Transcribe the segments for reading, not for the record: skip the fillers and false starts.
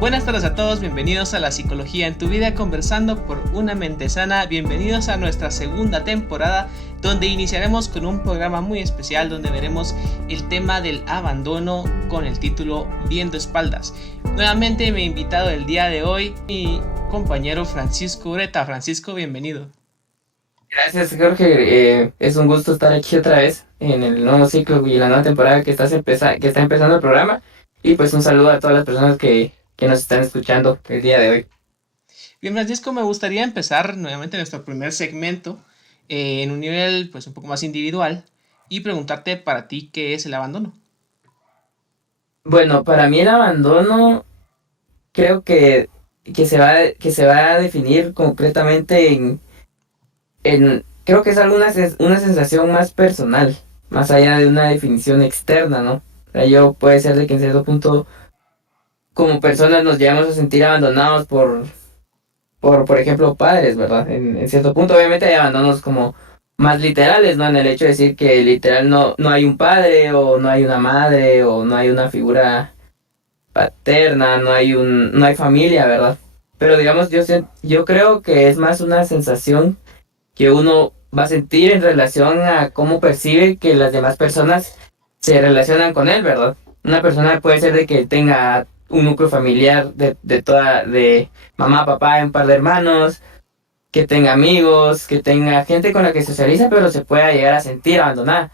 Buenas tardes a todos, bienvenidos a La Psicología en tu Vida, conversando por una mente sana. Bienvenidos a nuestra segunda temporada, donde iniciaremos con un programa muy especial donde veremos el tema del abandono con el título Viendo Espaldas. Nuevamente me he invitado el día de hoy mi compañero Francisco Ureta. Francisco, bienvenido. Gracias, Jorge. Es un gusto estar aquí otra vez en el nuevo ciclo y la nueva temporada que está empezando el programa. Y pues un saludo a todas las personas que nos están escuchando el día de hoy. Bien, Francisco, me gustaría empezar nuevamente nuestro primer segmento en un nivel pues un poco más individual y preguntarte para ti qué es el abandono. Bueno, para mí el abandono creo que se va a definir concretamente creo que es una sensación más personal, más allá de una definición externa, ¿no? O sea, puede ser de que en cierto punto como personas nos llegamos a sentir abandonados por ejemplo, padres, ¿verdad? En cierto punto, obviamente hay abandonos como más literales, ¿no? En el hecho de decir que literal no hay un padre o no hay una madre o no hay una figura paterna, no hay familia, ¿verdad? Pero digamos, yo creo que es más una sensación que uno va a sentir en relación a cómo percibe que las demás personas se relacionan con él, ¿verdad? Una persona puede ser de que tenga un núcleo familiar de mamá, papá, un par de hermanos, que tenga amigos, que tenga gente con la que socializa, pero se pueda llegar a sentir abandonada.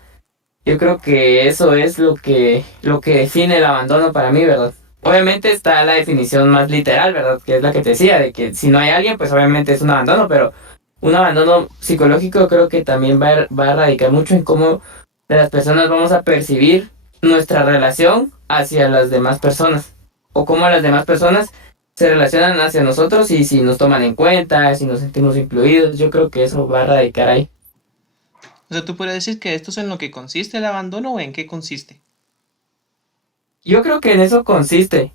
Yo creo que eso es lo que define el abandono para mí, ¿verdad? Obviamente está la definición más literal, ¿verdad? Que es la que te decía, de que si no hay alguien, pues obviamente es un abandono, pero un abandono psicológico creo que también va a radicar mucho en cómo las personas vamos a percibir nuestra relación hacia las demás personas, o cómo las demás personas se relacionan hacia nosotros y si nos toman en cuenta, si nos sentimos incluidos. Yo creo que eso va a radicar ahí. O sea, ¿tú puedes decir que esto es en lo que consiste el abandono o en qué consiste? Yo creo que en eso consiste.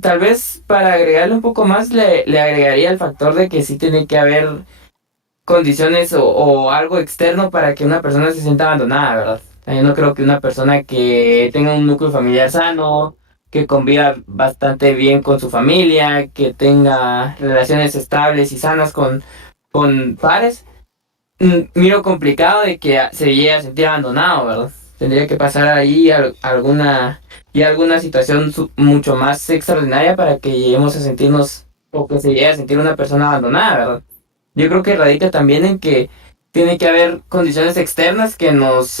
Tal vez para agregarle un poco más le agregaría el factor de que sí tiene que haber condiciones o algo externo para que una persona se sienta abandonada, ¿verdad? Yo no creo que una persona que tenga un núcleo familiar sano, que conviva bastante bien con su familia, que tenga relaciones estables y sanas con pares, miro complicado de que se llegue a sentir abandonado, ¿verdad? Tendría que pasar ahí alguna situación mucho más extraordinaria para que lleguemos a sentirnos o que se llegue a sentir una persona abandonada, ¿verdad? Yo creo que radica también en que tiene que haber condiciones externas que nos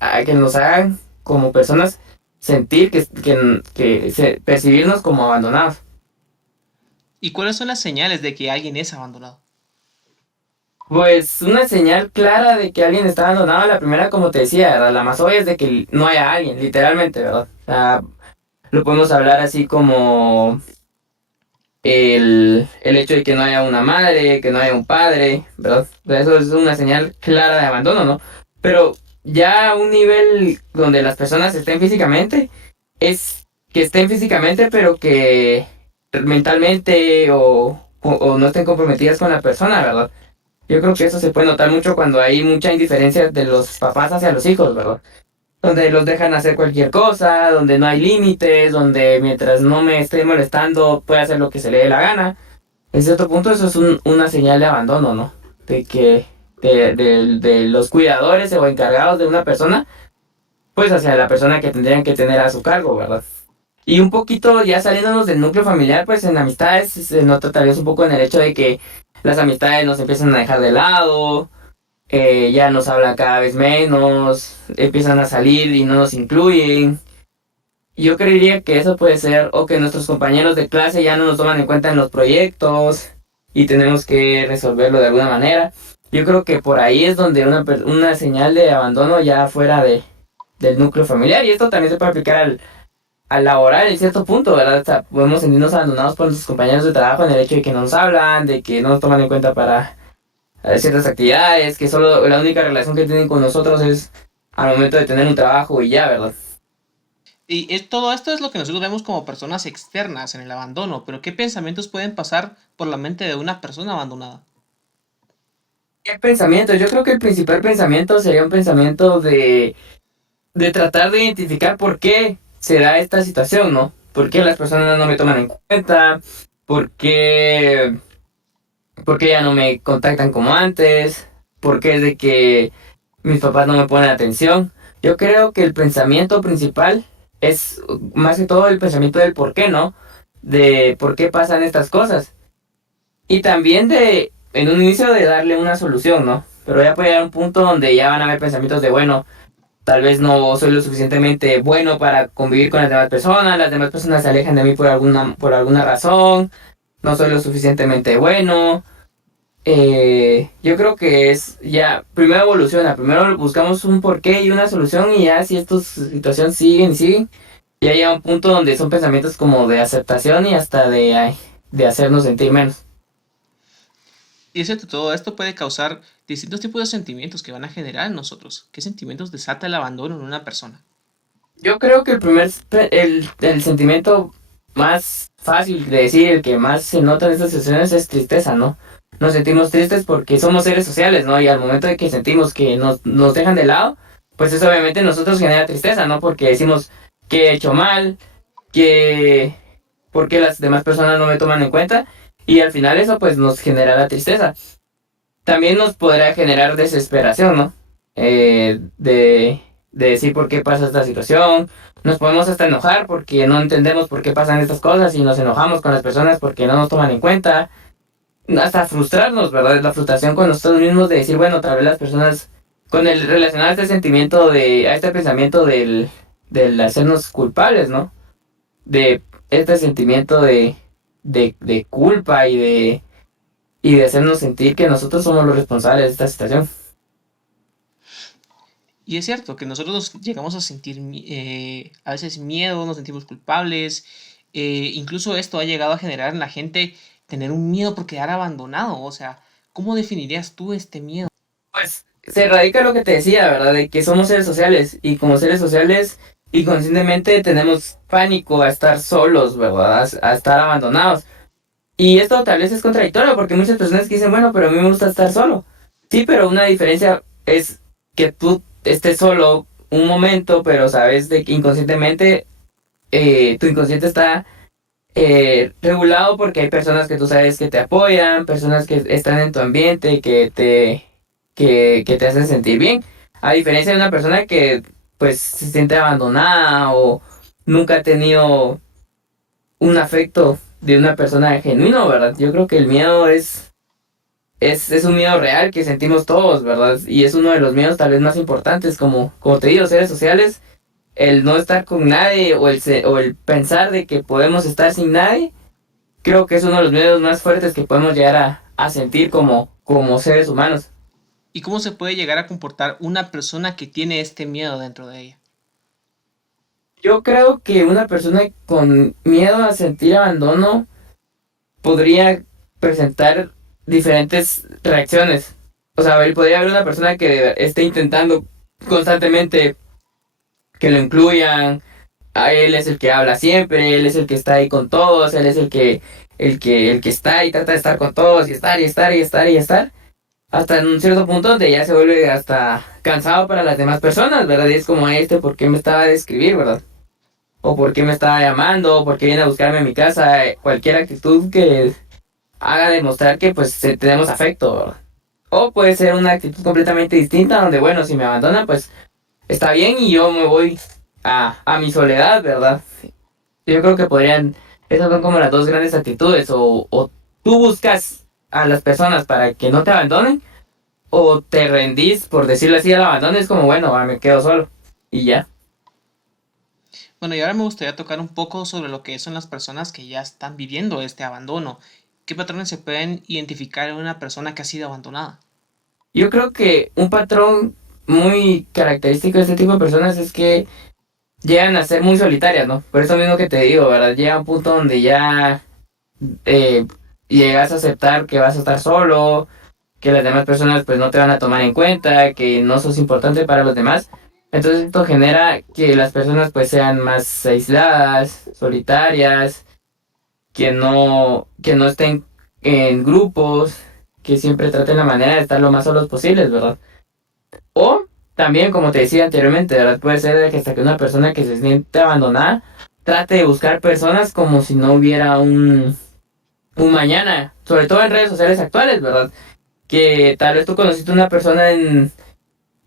hagan como personas sentir percibirnos como abandonados. ¿Y cuáles son las señales de que alguien es abandonado? Pues una señal clara de que alguien está abandonado, la primera, como te decía, ¿verdad? La más obvia es de que no haya alguien, literalmente, ¿verdad? O sea, lo podemos hablar así como el hecho de que no haya una madre, que no haya un padre, ¿verdad? O sea, eso es una señal clara de abandono, ¿no? Pero ya a un nivel donde las personas estén físicamente, es que estén físicamente, pero que mentalmente o no estén comprometidas con la persona, ¿verdad? Yo creo que eso se puede notar mucho cuando hay mucha indiferencia de los papás hacia los hijos, ¿verdad? Donde los dejan hacer cualquier cosa, donde no hay límites, donde mientras no me esté molestando puede hacer lo que se le dé la gana. En cierto punto eso es una señal de abandono, ¿no? De que de los cuidadores o encargados de una persona, pues hacia la persona que tendrían que tener a su cargo, ¿verdad? Y un poquito ya saliéndonos del núcleo familiar, pues en amistades se nota tal vez un poco en el hecho de que las amistades nos empiezan a dejar de lado, ya nos hablan cada vez menos, empiezan a salir y no nos incluyen. Yo creería que eso puede ser, o que nuestros compañeros de clase ya no nos toman en cuenta en los proyectos y tenemos que resolverlo de alguna manera. Yo creo que por ahí es donde una señal de abandono ya fuera del núcleo familiar, y esto también se puede aplicar al laboral en cierto punto, ¿verdad? O sea, podemos sentirnos abandonados por nuestros compañeros de trabajo en el hecho de que no nos hablan, de que no nos toman en cuenta para ciertas actividades, que solo la única relación que tienen con nosotros es al momento de tener un trabajo y ya, ¿verdad? Todo esto es lo que nosotros vemos como personas externas en el abandono, pero ¿qué pensamientos pueden pasar por la mente de una persona abandonada? ¿Qué pensamiento? Yo creo que el principal pensamiento sería un pensamiento de tratar de identificar por qué se da esta situación, ¿no? ¿Por qué las personas no me toman en cuenta? ¿Por qué, por qué ya no me contactan como antes? ¿Por qué es de que mis papás no me ponen atención? Yo creo que el pensamiento principal es más que todo el pensamiento del por qué, ¿no? De por qué pasan estas cosas. Y también en un inicio de darle una solución, ¿no? Pero ya puede llegar un punto donde ya van a haber pensamientos de, bueno, tal vez no soy lo suficientemente bueno para convivir con las demás personas se alejan de mí por alguna razón, no soy lo suficientemente bueno. Yo creo que es ya, primero evoluciona, primero buscamos un porqué y una solución y ya si estas situaciones siguen y siguen, ya llega un punto donde son pensamientos como de aceptación y hasta de hacernos sentir menos. Y es cierto, todo esto puede causar distintos tipos de sentimientos que van a generar en nosotros. ¿Qué sentimientos desata el abandono en una persona? Yo creo que el sentimiento más fácil de decir, el que más se nota en estas situaciones es tristeza, ¿no? Nos sentimos tristes porque somos seres sociales, ¿no? Y al momento de que sentimos que nos dejan de lado, pues eso obviamente en nosotros genera tristeza, ¿no? Porque decimos que he hecho mal, que porque las demás personas no me toman en cuenta y al final eso pues nos genera la tristeza. También nos podrá generar desesperación, ¿no? De decir por qué pasa esta situación. Nos podemos hasta enojar porque no entendemos por qué pasan estas cosas y nos enojamos con las personas porque no nos toman en cuenta. Hasta frustrarnos, ¿verdad? La frustración con nosotros mismos de decir, bueno, tal vez las personas, con el relacionar este sentimiento a este pensamiento del hacernos culpables, ¿no? De este sentimiento de culpa y de hacernos sentir que nosotros somos los responsables de esta situación. Y es cierto que nosotros nos llegamos a sentir a veces miedo, nos sentimos culpables. Incluso esto ha llegado a generar en la gente tener un miedo por quedar abandonado. O sea, ¿cómo definirías tú este miedo? Pues se radica lo que te decía, ¿verdad? De que somos seres sociales y como seres sociales inconscientemente tenemos pánico a estar solos, ¿verdad? A estar abandonados. Y esto tal vez es contradictorio porque muchas personas que dicen, bueno, pero a mí me gusta estar solo. Sí, pero una diferencia es que tú estés solo un momento, pero sabes de que inconscientemente tu inconsciente está regulado porque hay personas que tú sabes que te apoyan, personas que están en tu ambiente, que te hacen sentir bien. A diferencia de una persona que pues se siente abandonada o nunca ha tenido un afecto de una persona genuino, ¿verdad? Yo creo que el miedo es un miedo real que sentimos todos, ¿verdad? Y es uno de los miedos tal vez más importantes, como te digo, seres sociales, el no estar con nadie o el pensar de que podemos estar sin nadie, creo que es uno de los miedos más fuertes que podemos llegar a sentir como seres humanos. ¿Y cómo se puede llegar a comportar una persona que tiene este miedo dentro de ella? Yo creo que una persona con miedo a sentir abandono podría presentar diferentes reacciones. O sea, podría haber una persona que esté intentando constantemente que lo incluyan, a él es el que habla siempre, él es el que está ahí con todos, él es el que está y trata de estar con todos y estar y estar y estar y estar, hasta en un cierto punto donde ya se vuelve hasta cansado para las demás personas, ¿verdad? Y es como ¿por qué me estaba a describir, verdad? O por qué me estaba llamando, o por qué viene a buscarme en mi casa, cualquier actitud que haga demostrar que pues tenemos afecto, ¿verdad? O puede ser una actitud completamente distinta donde, bueno, si me abandonan, pues está bien y yo me voy a mi soledad, ¿verdad? Yo creo que esas son como las dos grandes actitudes, o tú buscas a las personas para que no te abandonen, o te rendís, por decirlo así, al abandono, es como, bueno, me quedo solo, y ya. Bueno, y ahora me gustaría tocar un poco sobre lo que son las personas que ya están viviendo este abandono. ¿Qué patrones se pueden identificar en una persona que ha sido abandonada? Yo creo que un patrón muy característico de este tipo de personas es que llegan a ser muy solitarias, ¿no? Por eso mismo que te digo, ¿verdad? Llega un punto donde ya eh, llegas a aceptar que vas a estar solo, que las demás personas pues no te van a tomar en cuenta, que no sos importante para los demás. Entonces esto genera que las personas pues sean más aisladas, solitarias, que no estén en grupos, que siempre traten la manera de estar lo más solos posibles, ¿verdad? O también, como te decía anteriormente, ¿verdad? Puede ser que hasta que una persona que se siente abandonada trate de buscar personas como si no hubiera un mañana, sobre todo en redes sociales actuales, ¿verdad? Que tal vez tú conociste una persona en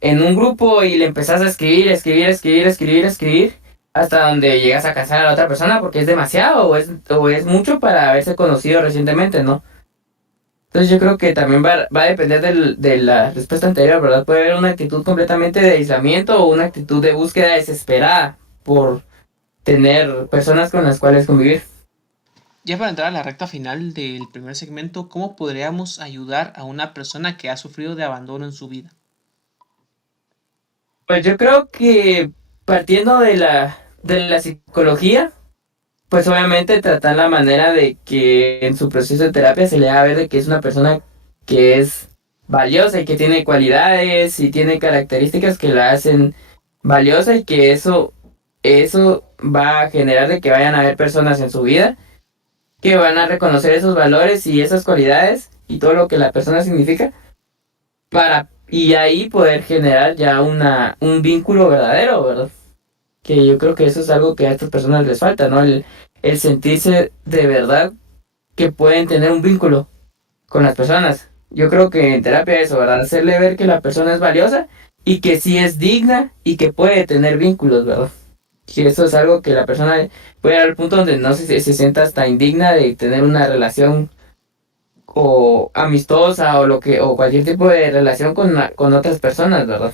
un grupo y le empezás a escribir, escribir, escribir, escribir, escribir, hasta donde llegas a casar a la otra persona porque es demasiado o es mucho para haberse conocido recientemente, ¿no? Entonces yo creo que también va a depender de la respuesta anterior, ¿verdad? Puede haber una actitud completamente de aislamiento o una actitud de búsqueda desesperada por tener personas con las cuales convivir. Ya para entrar a la recta final del primer segmento, ¿cómo podríamos ayudar a una persona que ha sufrido de abandono en su vida? Pues yo creo que partiendo de la psicología, pues obviamente tratar la manera de que en su proceso de terapia se le haga ver de que es una persona que es valiosa y que tiene cualidades y tiene características que la hacen valiosa y que eso va a generar de que vayan a haber personas en su vida que van a reconocer esos valores y esas cualidades y todo lo que la persona significa para y ahí poder generar ya un vínculo verdadero, ¿verdad? Que yo creo que eso es algo que a estas personas les falta, ¿no? El sentirse de verdad que pueden tener un vínculo con las personas. Yo creo que en terapia eso, ¿verdad? Hacerle ver que la persona es valiosa y que sí es digna y que puede tener vínculos, ¿verdad? Que eso es algo que la persona puede llegar al punto donde no se sienta hasta indigna de tener una relación o amistosa o cualquier tipo de relación con otras personas, ¿verdad?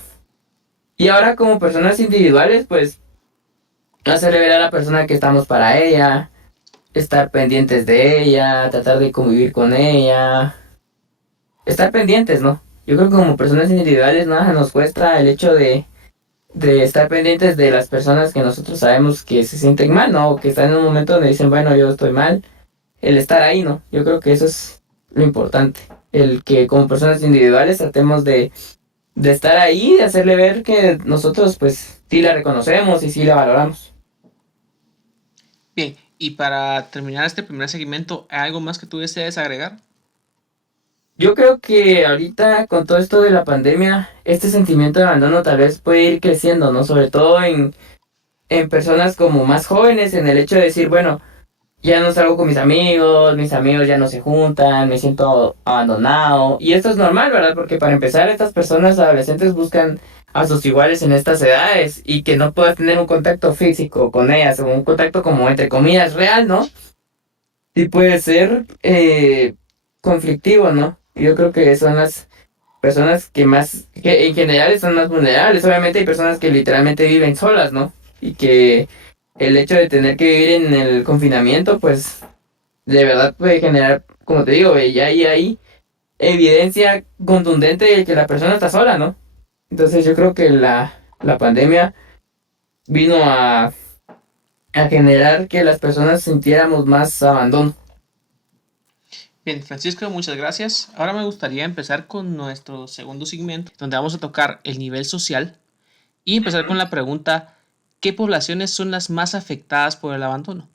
Y ahora como personas individuales, pues hacerle ver a la persona que estamos para ella, estar pendientes de ella, tratar de convivir con ella, estar pendientes, ¿no? Yo creo que como personas individuales nada nos cuesta el hecho de estar pendientes de las personas que nosotros sabemos que se sienten mal, ¿no? O que están en un momento donde dicen, bueno, yo estoy mal, el estar ahí, ¿no? Yo creo que eso es lo importante, el que como personas individuales tratemos de estar ahí, de hacerle ver que nosotros pues sí la reconocemos y sí la valoramos. Bien, y para terminar este primer segmento, ¿hay algo más que tú desees agregar? Yo creo que ahorita con todo esto de la pandemia, este sentimiento de abandono tal vez puede ir creciendo, ¿no? Sobre todo en personas como más jóvenes, en el hecho de decir, bueno, ya no salgo con mis amigos ya no se juntan, me siento abandonado. Y esto es normal, ¿verdad? Porque para empezar, estas personas adolescentes buscan a sus iguales en estas edades y que no puedas tener un contacto físico con ellas o un contacto como entre comillas real, ¿no? Sí puede ser conflictivo, ¿no? Yo creo que son las personas que en general son más vulnerables. Obviamente hay personas que literalmente viven solas, ¿no? Y que el hecho de tener que vivir en el confinamiento, pues de verdad puede generar, como te digo, ya hay evidencia contundente de que la persona está sola, ¿no? Entonces yo creo que la pandemia vino a generar que las personas sintiéramos más abandono. Bien, Francisco, muchas gracias. Ahora me gustaría empezar con nuestro segundo segmento, donde vamos a tocar el nivel social y empezar con la pregunta, ¿qué poblaciones son las más afectadas por el abandono?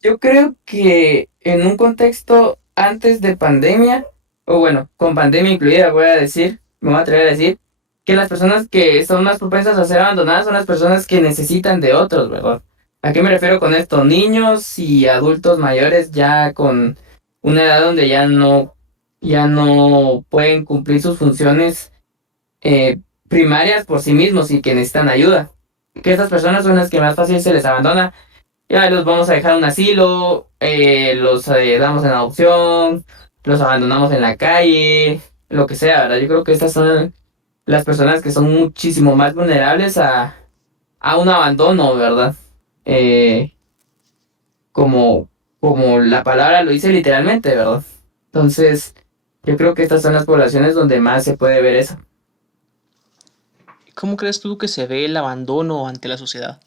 Yo creo que en un contexto antes de pandemia, o bueno, con pandemia incluida, me voy a atrever a decir, que las personas que son más propensas a ser abandonadas son las personas que necesitan de otros, ¿verdad? ¿A qué me refiero con esto? Niños y adultos mayores ya con una edad donde ya no pueden cumplir sus funciones primarias por sí mismos y que necesitan ayuda. Que estas personas son las que más fácil se les abandona ya los vamos a dejar a un asilo, los damos en adopción, los abandonamos en la calle, lo que sea, ¿verdad? Yo creo que estas son las personas que son muchísimo más vulnerables a un abandono, ¿verdad? Eh, como, como la palabra lo dice literalmente, ¿verdad? Entonces, yo creo que estas son las poblaciones donde más se puede ver eso. ¿Cómo crees tú que se ve el abandono ante la sociedad?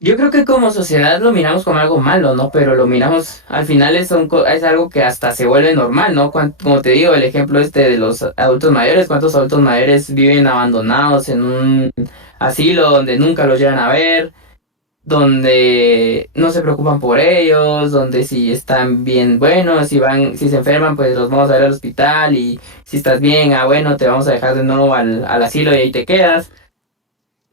Yo creo que como sociedad lo miramos como algo malo, ¿no? Pero lo miramos, al final es algo que hasta se vuelve normal, ¿no? Como te digo, el ejemplo este de los adultos mayores, ¿cuántos adultos mayores viven abandonados en un asilo donde nunca los llegan a ver, donde no se preocupan por ellos, donde si están bien, bueno, si se enferman, pues los vamos a ver al hospital y si estás bien, bueno, te vamos a dejar de nuevo al asilo y ahí te quedas.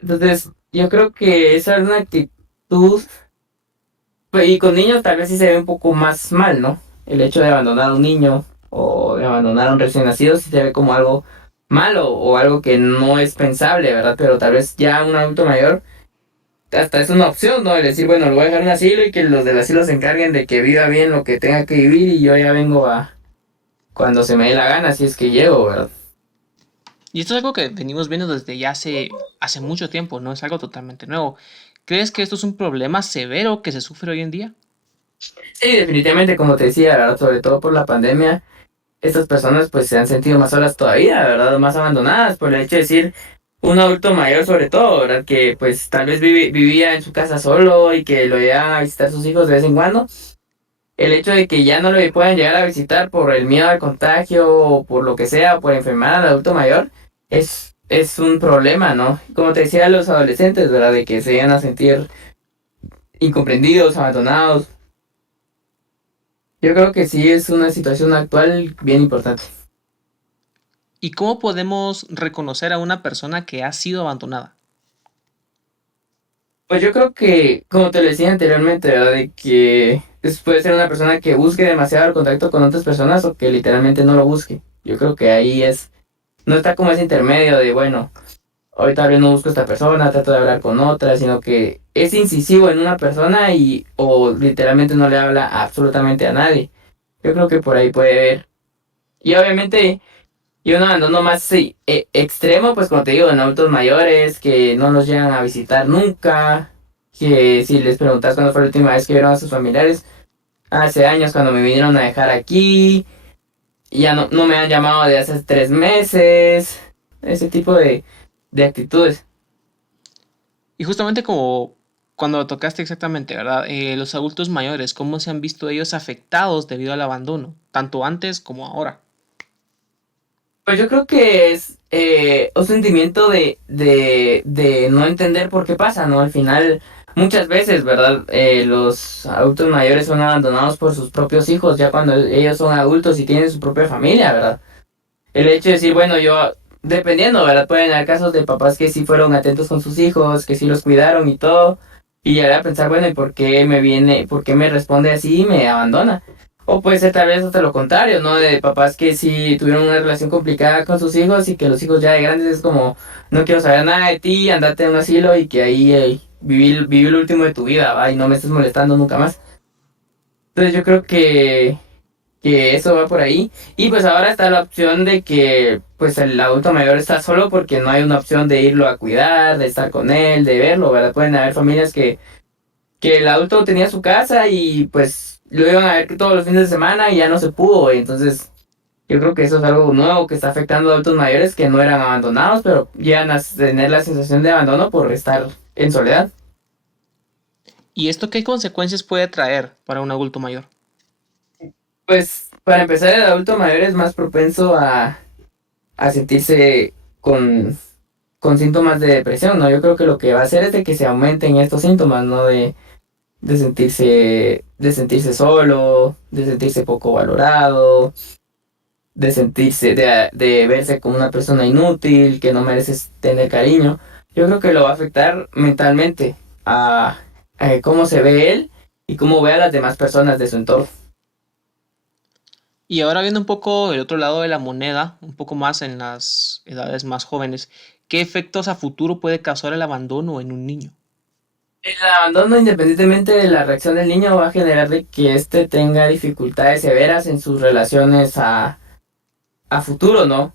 Entonces, yo creo que esa es una actitud tú, pues, y con niños tal vez sí se ve un poco más mal, ¿no? El hecho de abandonar a un niño o de abandonar a un recién nacido sí se ve como algo malo o algo que no es pensable, ¿verdad? Pero tal vez ya un adulto mayor hasta es una opción, ¿no? El decir, bueno, lo voy a dejar en un asilo y que los del asilo se encarguen de que viva bien lo que tenga que vivir y yo ya vengo a cuando se me dé la gana, si es que llego, ¿verdad? Y esto es algo que venimos viendo desde ya hace mucho tiempo, no es algo totalmente nuevo. ¿Crees que esto es un problema severo que se sufre hoy en día? Sí, definitivamente, como te decía, ¿verdad? Sobre todo por la pandemia, estas personas pues se han sentido más solas todavía, ¿verdad? Más abandonadas por el hecho de decir un adulto mayor sobre todo, ¿verdad? Que pues tal vez vivía en su casa solo y que lo llevaban a visitar sus hijos de vez en cuando. El hecho de que ya no lo puedan llegar a visitar por el miedo al contagio o por lo que sea, o por enfermar al adulto mayor, es un problema, ¿no? Como te decía, los adolescentes, ¿verdad? De que se llegan a sentir incomprendidos, abandonados. Yo creo que sí es una situación actual bien importante. ¿Y cómo podemos reconocer a una persona que ha sido abandonada? Pues yo creo que, como te lo decía anteriormente, ¿verdad? De que puede ser una persona que busque demasiado el contacto con otras personas o que literalmente no lo busque. Yo creo que ahí no está como ese intermedio de, bueno, hoy tal vez no busco a esta persona, trato de hablar con otra, sino que es incisivo en una persona y o literalmente no le habla absolutamente a nadie. Yo creo que por ahí puede ver. Y obviamente, y un abandono más sí, extremo, pues como te digo, en adultos mayores que no los llegan a visitar nunca, que si les preguntas cuándo fue la última vez que vieron a sus familiares, hace años cuando me vinieron a dejar aquí, y ya no me han llamado de hace 3 meses, ese tipo de actitudes. Y justamente como cuando tocaste exactamente, ¿verdad? Los adultos mayores, ¿cómo se han visto ellos afectados debido al abandono, tanto antes como ahora? Pues yo creo que es un sentimiento de no entender por qué pasa, ¿no? Al final, muchas veces, ¿verdad? Los adultos mayores son abandonados por sus propios hijos, ya cuando ellos son adultos y tienen su propia familia, ¿verdad? El hecho de decir, bueno, yo, dependiendo, ¿verdad? Pueden haber casos de papás que sí fueron atentos con sus hijos, que sí los cuidaron y todo, y llegar a pensar, bueno, ¿y por qué me responde así y me abandona? O puede ser tal vez hasta lo contrario, ¿no? De papás que sí tuvieron una relación complicada con sus hijos y que los hijos ya de grandes es como, no quiero saber nada de ti, andate a un asilo y que ahí viví lo último de tu vida, ¿va? Y no me estés molestando nunca más. Entonces yo creo que eso va por ahí. Y pues ahora está la opción de que pues el adulto mayor está solo porque no hay una opción de irlo a cuidar, de estar con él, de verlo, ¿verdad? Pueden haber familias que el adulto tenía su casa y pues lo iban a ver todos los fines de semana y ya no se pudo. Entonces yo creo que eso es algo nuevo que está afectando a adultos mayores que no eran abandonados, pero llegan a tener la sensación de abandono por estar en soledad. ¿Y esto qué consecuencias puede traer para un adulto mayor? Pues para empezar, el adulto mayor es más propenso a sentirse con síntomas de depresión, ¿no? Yo creo que lo que va a hacer es de que se aumenten estos síntomas, ¿no? De sentirse solo, de sentirse poco valorado, de verse como una persona inútil, que no mereces tener cariño. Yo creo que lo va a afectar mentalmente a cómo se ve él y cómo ve a las demás personas de su entorno. Y ahora viendo un poco el otro lado de la moneda, un poco más en las edades más jóvenes, ¿qué efectos a futuro puede causar el abandono en un niño? El abandono, independientemente de la reacción del niño, va a generar de que éste tenga dificultades severas en sus relaciones a futuro, ¿no?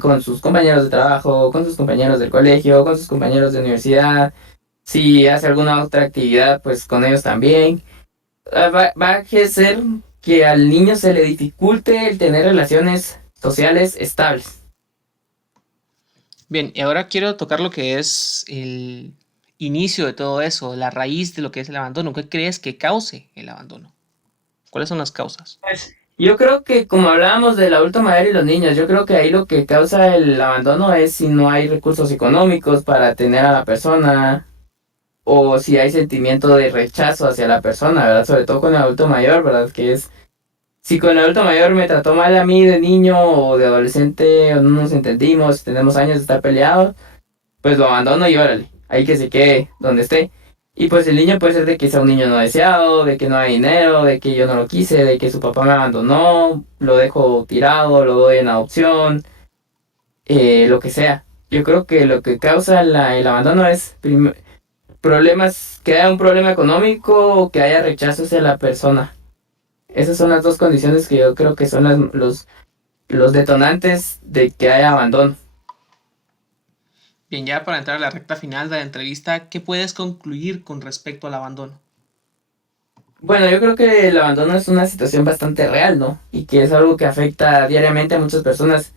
Con sus compañeros de trabajo, con sus compañeros del colegio, con sus compañeros de universidad. Si hace alguna otra actividad, pues con ellos también. Va a hacer que al niño se le dificulte el tener relaciones sociales estables. Bien, y ahora quiero tocar lo que es el inicio de todo eso, la raíz de lo que es el abandono. ¿Qué crees que cause el abandono? ¿Cuáles son las causas? Pues, yo creo que como hablábamos del adulto mayor y los niños, yo creo que ahí lo que causa el abandono es si no hay recursos económicos para tener a la persona o si hay sentimiento de rechazo hacia la persona, ¿verdad? Sobre todo con el adulto mayor, ¿verdad? Que es, si con el adulto mayor me trató mal a mí de niño o de adolescente o no nos entendimos, tenemos años de estar peleados, pues lo abandono y órale, ahí que se quede donde esté. Y pues el niño puede ser de que sea un niño no deseado, de que no hay dinero, de que yo no lo quise, de que su papá me abandonó, lo dejo tirado, lo doy en adopción, lo que sea. Yo creo que lo que causa el abandono es problemas, que haya un problema económico o que haya rechazo hacia la persona. Esas son las dos condiciones que yo creo que son los detonantes de que haya abandono. Bien, ya para entrar a la recta final de la entrevista, ¿qué puedes concluir con respecto al abandono? Bueno, yo creo que el abandono es una situación bastante real, ¿no? Y que es algo que afecta diariamente a muchas personas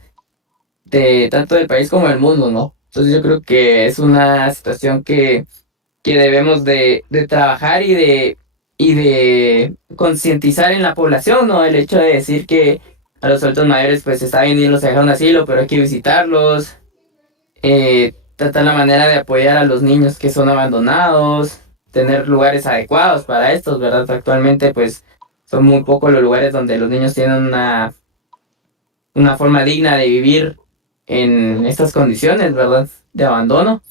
de tanto del país como del mundo, ¿no? Entonces yo creo que es una situación que debemos de trabajar y de concientizar en la población, ¿no? El hecho de decir que a los adultos mayores pues está bien irlos a dejar un asilo, pero hay que visitarlos, tratar la manera de apoyar a los niños que son abandonados, tener lugares adecuados para estos, ¿verdad? Actualmente pues son muy pocos los lugares donde los niños tienen una forma digna de vivir en estas condiciones, ¿verdad? De abandono.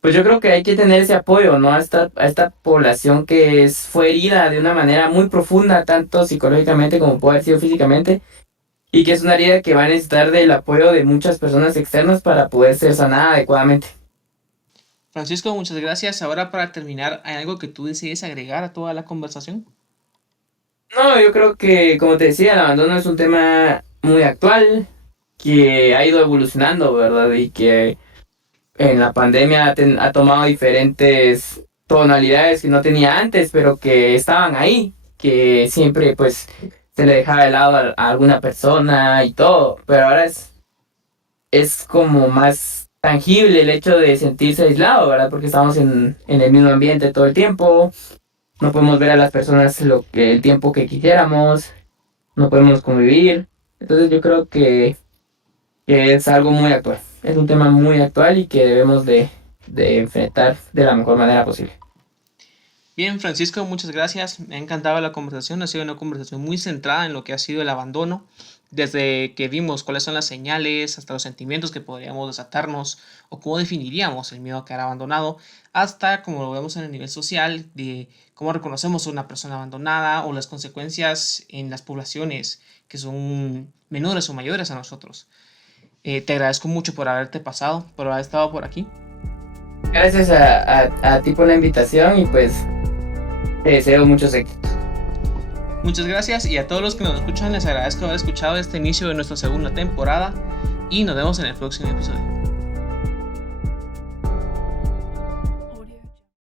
Pues yo creo que hay que tener ese apoyo, ¿no? A esta población que fue herida de una manera muy profunda, tanto psicológicamente como puede haber sido físicamente, y que es una herida que va a necesitar del apoyo de muchas personas externas para poder ser sanada adecuadamente. Francisco, muchas gracias. Ahora para terminar, ¿hay algo que tú desees agregar a toda la conversación? No, yo creo que, como te decía, el abandono es un tema muy actual, que ha ido evolucionando, ¿verdad? Y que en la pandemia ha tomado diferentes tonalidades que no tenía antes, pero que estaban ahí, que siempre pues se le dejaba de lado a alguna persona y todo, pero ahora es como más tangible el hecho de sentirse aislado, ¿verdad? Porque estamos en el mismo ambiente todo el tiempo, no podemos ver a las personas el tiempo que quisiéramos, no podemos convivir, entonces yo creo que es algo muy actual. Es un tema muy actual y que debemos de enfrentar de la mejor manera posible. Bien, Francisco, muchas gracias. Me ha encantado la conversación. Ha sido una conversación muy centrada en lo que ha sido el abandono. Desde que vimos cuáles son las señales, hasta los sentimientos que podríamos desatarnos o cómo definiríamos el miedo a quedar abandonado, hasta como lo vemos en el nivel social, de cómo reconocemos a una persona abandonada o las consecuencias en las poblaciones que son menores o mayores a nosotros. Te agradezco mucho por haberte pasado, por haber estado por aquí. Gracias a ti por la invitación y pues te deseo muchos éxitos. Muchas gracias y a todos los que nos escuchan les agradezco haber escuchado este inicio de nuestra segunda temporada y nos vemos en el próximo episodio.